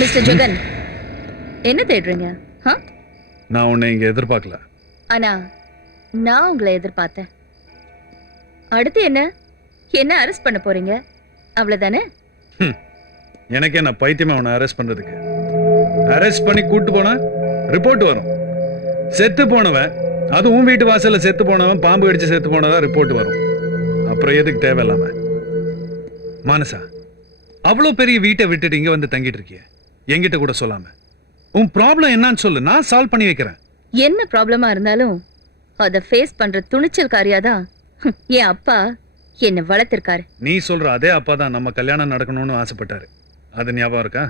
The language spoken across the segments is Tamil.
மிஸ்டர் ஜெகன், என்ன தேடுறீங்க? நான் உன்னை இங்க எதிர்பார்க்கல. ஆனா நான் உங்களை எதிர்பார்த்தேன். அடுத்து என்ன அரெஸ்ட் பண்ண போறீங்க? அவ்வளவுதானே? எனக்கு என்ன பைத்தியமா உன்னை அரெஸ்ட் பண்றதுக்கு? அரெஸ்ட் பண்ணி கூட்டு போனா ரிப்போர்ட் வரும். செத்து போனவன், அதுவும் வீட்டு வாசல்ல செத்து போனவன் பாம்பு கடிச்சு செத்து போனதா ரிப்போர்ட் வரும். அப்புறம் எதுக்கு தேவையில்லாம? மானசா, அவ்வளவு பெரிய வீட்டை விட்டுட்டு இங்க வந்து தங்கிட்டு இருக்கிய, என்கிட்ட கூட சொல்லாம. உன் ப்ராப்ளம் என்னன்னு சொல்லு, நான் சால்வ் பண்ணி வைக்கிறேன். என்ன ப்ராப்ளமா இருந்தாலும் அதை ஃபேஸ் பண்ற துணிச்சல் காரியாதான் என் அப்பா என்ன வளர்த்திருக்காரு. நீ சொல்ற அதே அப்பா தான் நம்ம கல்யாணம் நடக்கணும்னு ஆசைப்பட்டாரு. அது ஞாபகம் இருக்கா?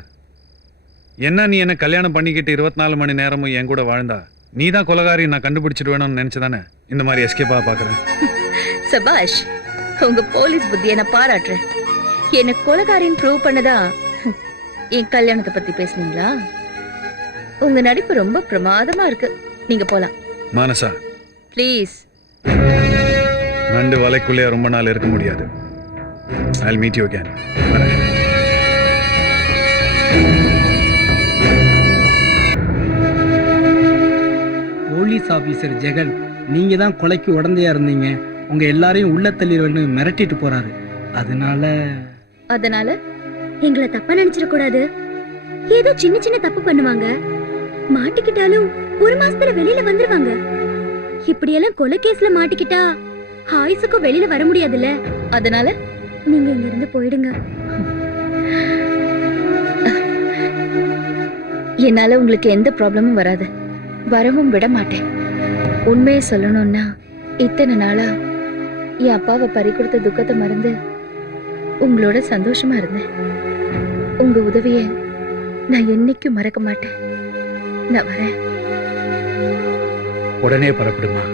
என்ன நீ என்ன கல்யாணம் பண்ணிக்கிட்டு 24 மணி நேரமும் என் கூட வாழ்ந்தா நீ தான் கொலகாரி நான் கண்டுபிடிச்சிட்டு வேணும்னு நினைச்சுதானே இந்த மாதிரி எஸ்கேப்பா பாக்குறேன். சபாஷ், உங்க போலீஸ் புத்தியை நான் பாராட்டுறேன். என்ன கொலகாரின்னு ப்ரூவ் பண்ணதா என் கல்யாணத்தை பத்தி பேசுனீங்களா? உங்க நடிப்பு ரொம்ப பிரமாதமா இருக்கு. நீங்க போலாம். மானசா ப்ளீஸ். நண்டு வலைக்குள்ளே ரொம்ப நாள் இருக்க முடியாது. I'll meet you again. வரேன். போலீஸ் ஆபீசர் ஜெகன், நீங்க தான் கொலைக்கு உடந்தையா இருந்தீங்க, உங்க எல்லாரையும் உள்ள தள்ளிடுவேன்னு மிரட்டிட்டு போறாரு. அதனால எங்களை தப்பா நினைச்சிட கூடாது. ஏதோ சின்ன சின்ன தப்பு பண்ணுவாங்க, மாட்டிக்கிட்டாலும் 1 மாசத்துல வெளியில வந்துருவாங்க. இப்படியெல்லாம் கொலை கேஸ்ல மாட்டிக்கிட்டா ஆயுசுக்கும் வெளியில வர முடியாதுல்ல. அதனால நீங்க இங்க இருந்து போயிடுங்க. என்னால உங்களுக்கு எந்த ப்ராப்ளமும் வராது, வரவும் விட மாட்டேன். உண்மையை சொல்லணும்னா இத்தனை நாளா என் அப்பாவை பறி கொடுத்த துக்கத்தை மறந்து உங்களோட சந்தோஷமா இருந்தேன். உங்க உதவியை நான் என்னைக்கும் மறக்க மாட்டேன். நான் வரேன். உடனே புறப்படுமா.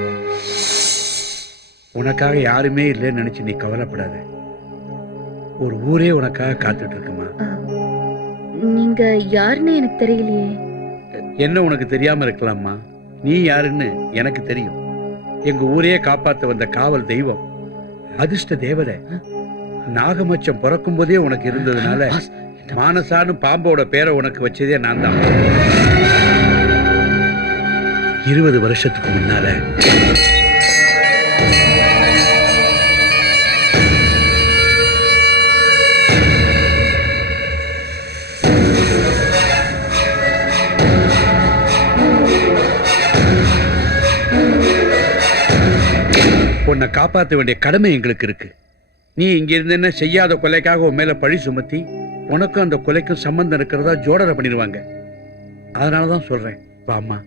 உனக்காக யாருமே இல்லைன்னு நினைச்சு நீ கவலைப்படாத. ஒரு ஊரே உனக்காக காத்துட்டு இருக்குமா. நீங்க யாருன்னு எனக்கு தெரியலையே. என்ன உனக்கு தெரியாம இருக்கலாமா? நீ யாருன்னு எனக்கு தெரியும். எங்க ஊரையே காப்பாத்த வந்த காவல் தெய்வம், அதிர்ஷ்ட தேவதை. நாகமச்சம் பிறக்கும் போதே உனக்கு இருந்ததுனால மானசான்னு பாம்போட பேரை உனக்கு வச்சதே நான் தான். 20 வருஷத்துக்கு முன்னால உன்னை காப்பாற்ற வேண்டிய கடமை எங்களுக்கு இருக்கு. நீ இங்க இருந்தேன்னா செய்யாத கொலைக்காக உன் மேல பழி சுமத்தி உனக்கும் அந்த கொலைக்கும் சம்பந்தம் இருக்கிறதா ஜோடனை பண்ணிடுவாங்க. அதனாலதான் சொல்றேன், வாம்மா.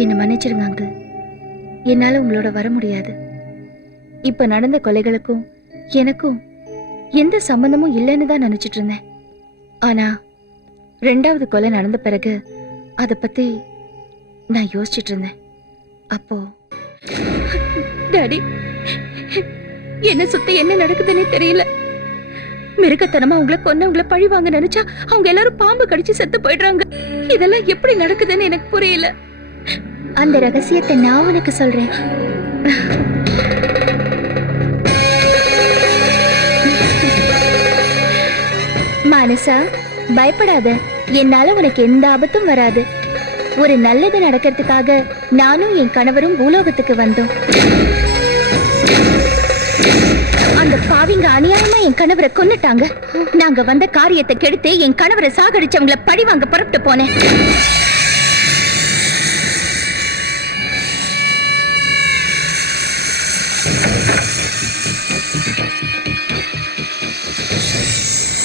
என்ன மன்னிச்சிருங்க அங்கிள், என்னால உங்களோட வர முடியாது. இப்ப நடந்த கொலைகளுக்கும் எனக்கும் எந்த சம்பந்தமும் இல்லைன்னு தான் நினைச்சிட்டு இருந்தேன். ஆனா 2வது கொலை நடந்த பிறகு அதை பத்தி நான் யோசிச்சுட்டு இருந்தேன். அப்போ டாடி, என்ன சுத்தி என்ன நடக்குதுன்னே தெரியல. மிருகத்தனமா உங்களை பழி வாங்க நினைச்சா அவங்க எல்லாரும் பாம்பு கடிச்சு செத்து போயிடுறாங்க. இதெல்லாம் எப்படி நடக்குதுன்னு எனக்கு புரியல. அந்த ரகசியத்தை நான் உனக்கு சொல்றேன். மானசா, பயப்படாத. என்னால உனக்கு எந்த ஆபத்தும் வராது. ஒரு நல்லது நடக்கிறதுக்காக நானும் என் கணவரும் பூலோகத்துக்கு வந்தோம். அந்த பாவிங்க அநியாயமா என் கணவரை கொன்னுட்டாங்க. நாங்க வந்த காரியத்தை கெடுத்து என் கணவரை சாகடிச்சவங்களை பழி வாங்க புறப்பட்டு போனேன்.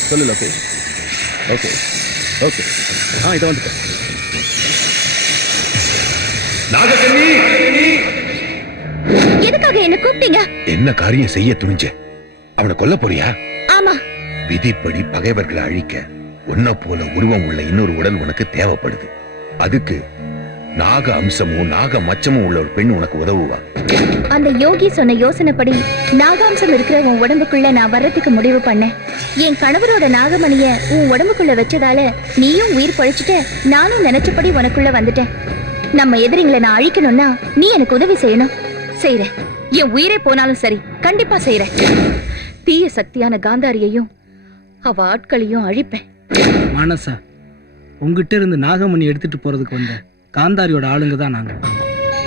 சொல்லு லோகேஷ். ஓகே ஓகே, இதை வந்துட்டேன். எதுக்காக என்ன கூப்பிட்டீங்க? என்ன காரியம் செய்ய துணிஞ்ச? அவனை கொல்ல போறியா? ஆமா. விதிப்படி பகைவர்களை அழிக்க உன்ன போல உருவம் உள்ள இன்னொரு உடல் உனக்கு தேவைப்படுது. அதுக்கு நாக அம்சமும் நாக மச்சமும் உள்ள ஒரு பெண் உனக்கு உதவுவா. அந்த யோகி சொன்ன யோசனைப்படி நாகாம்சம் இருக்கிற உன் உடம்புக்குள்ள நான் வர்றதுக்கு முடிவு பண்ணேன். என் கணவரோட நாகமணிய உன் உடம்புக்குள்ள வச்சதால நீயும் உயிர் பழிச்சுட்ட, நானும் நினைச்சபடி உனக்குள்ள வந்துட்டேன். நம்ம எதிரிங்களை நான் அழிக்கணும்னா நீ எனக்கு உதவி செய்யணும். செய்யறேன். என் உயிரே போனாலும் சரி, கண்டிப்பா செய்யறேன். தீய சக்தியான காந்தாரியையும் அவ ஆட்களையும் அழிப்பேன். மானசா, உங்ககிட்ட இருந்து நாகமணி எடுத்துட்டு போறதுக்கு வந்த காந்தாரியோட ஆளுங்க தான் நாங்க.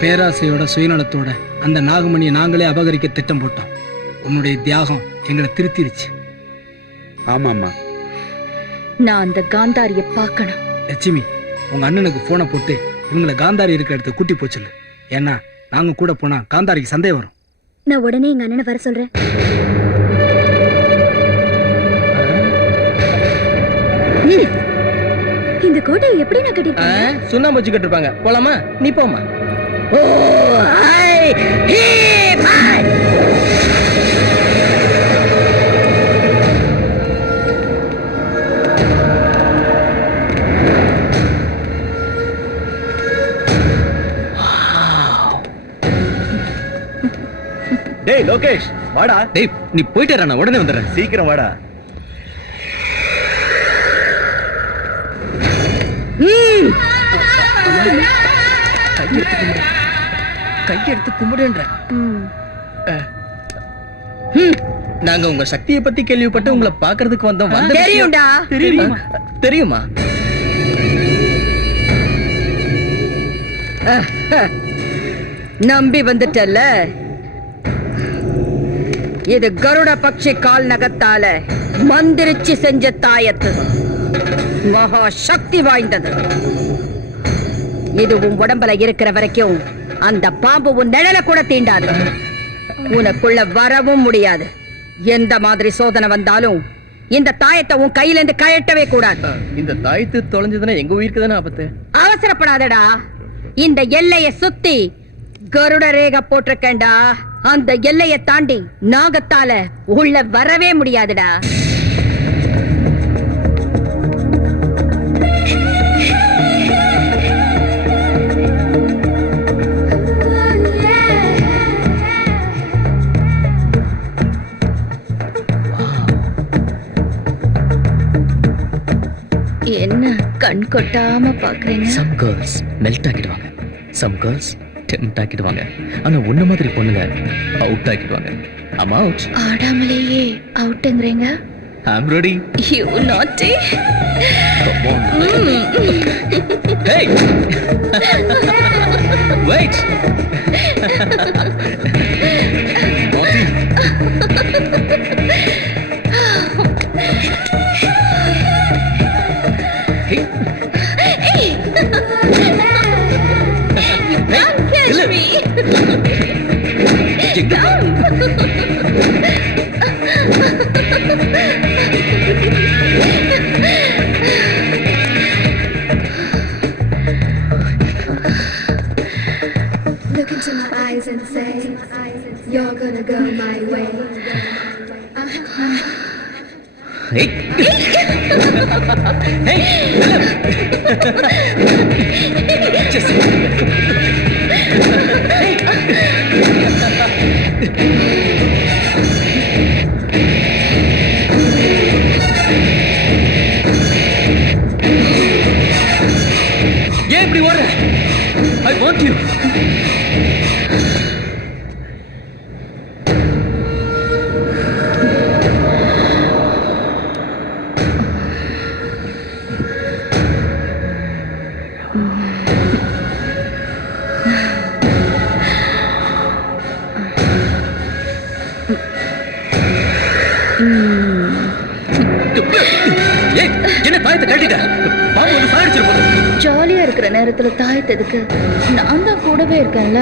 பேராசையோட சுயநலத்தோட அந்த நாகமணியை நாங்களே அபகரிக்க திட்டம் போட்டோம். உன்னுடைய தியாகம் எங்களை திருத்திருச்சு. ஆமாம்மா, நான் அந்த காந்தாரிய பார்க்கணும். லட்சுமி, உங்க அண்ணனுக்கு போனை போட்டு இவங்களை காந்தாரி இருக்கிற இடத்த கூட்டி போச்சல. ஏன்னா நாங்க கூட போனா காந்தாரிக்கு சந்தேகம் வரும். நான் உடனே எங்க அண்ணனை வர சொல்றேன். இந்த கோட்டையை எப்படி நான் கட்டிருக்கேன்? சுண்ணாம்பு வச்சு கட்டிருப்பாங்க. போலாமா? நீ போமா. டேய் லோகேஷ், வாடா. டேய், நீ போயிட்டு நான் உடனே வந்துடுறேன். சீக்கிரம் வாடா. கையெடுத்து கும்பிடுன்ற. நாங்க உங்க சக்தியை பத்தி கேள்விப்பட்டு உங்களை பாக்குறதுக்கு வந்தோம். தெரியும்டா. தெரியுமா? நம்பி வந்துட்டல்ல. இது கருட பட்சி கால் நகத்தால மந்திரிச்சு செஞ்ச தாயத்து. மகா சக்தி வாய்ந்தது. இது உன் உடம்புல இருக்கிற வரைக்கும் அந்த பாம்பு உன் நிழல கூட தீண்டாது. உனக்குள்ள வரவும் முடியாது. எந்த மாதிரி சோதனை வந்தாலும் இந்த தாயத்தை உன் கையில இருந்து கழட்டவே கூடாது. இந்த தாயத்து தொலைஞ்சதுன்னா எங்க உயிருக்கு தானே ஆபத்து. அவசரப்படாதடா. இந்த எல்லைய சுத்தி கருட ரேகை போட்டிருக்கேன்டா. அந்த எல்லையை தாண்டி நாகத்தால உள்ள வரவே முடியாதுடா. என்ன கண் கொட்டாம பாக்குறீங்க? Some girls மெல்ட் ஆக்கிடுவாங்க, some girls டெம்ப்ட் ஆக்கிடுவாங்க. ஆனா உன்ன மாதிரி பொண்ணுங்க அவுட் ஆக்கிடுவாங்க. I'm out. ஆடாமலேயே அவுட்ங்கறீங்க? I'm ready. You naughty. Come on. Hey. Wait. Naughty. Catch me. Look into my eyes and say, you're gonna go my way. Hey. Hey. Just. ஏன் இப்படி ஓடுற? I want you. ஏய், என்ன தாயத்தை கட்டிட்ட? பாம்பு வந்து சாடிச்சிரு போது. ஜாலியா இருக்கிற நேரத்துல தாயத்ததுக்கு நான் தான் கூடவே இருக்கேன்ல.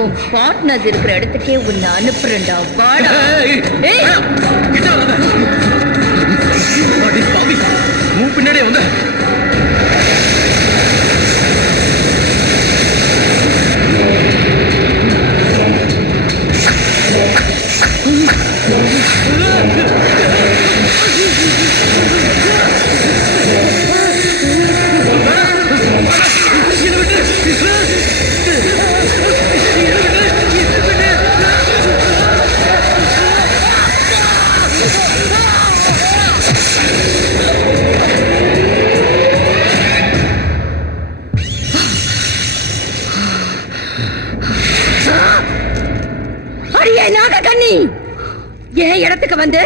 உன் பார்ட்னர்ஸ் இருக்கிற இடத்துக்கே உன்னை அனுப்புறேன்டா. வாடா. ஏய், கிட்ட வராத. அடி பாவி, உன் பின்னாடியே வந்து. நீ என் இடத்துக்கு வந்து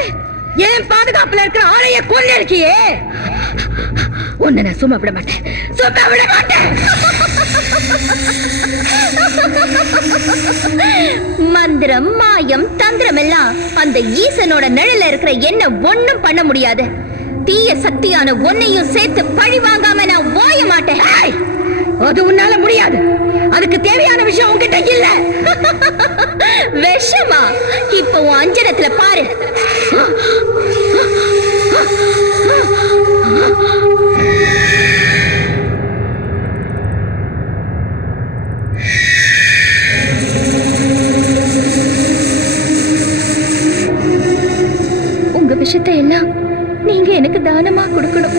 என் பாதுகாப்புல இருக்கிற ஆளைய கொண்டு இருக்கியே, உன்னை நான் சும்மா விட மாட்டேன், சும்மா விட மாட்டேன். மந்திரம் மாயம் தந்திரம் எல்லாம் அந்த ஈசனோட நிழல்ல இருக்கிற என்ன ஒண்ணும் பண்ண முடியாது. தீய சக்தியான ஒன்னையும் சேர்த்து பழி வாங்காம நான் ஓய மாட்டேன். ஏய், அது உன்னால முடியாது. அதுக்கு தேவையான விஷயம் உன்கிட்ட இல்ல. விஷமா? இப்ப உன் அஞ்சனத்துல பாரு. உங்க விஷயத்தை எல்லாம் நீங்க எனக்கு தானமா கொடுக்கணும்.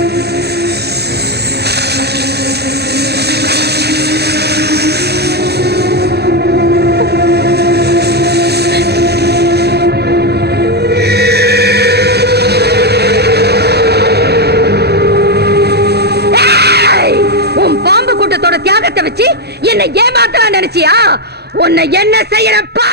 உன் பாம்பு கூட்டத்தோட தியாகத்தை வச்சு என்னை ஏமாத்தலாம் நினைச்சியா? உன்னை என்ன செய்யறப்பா?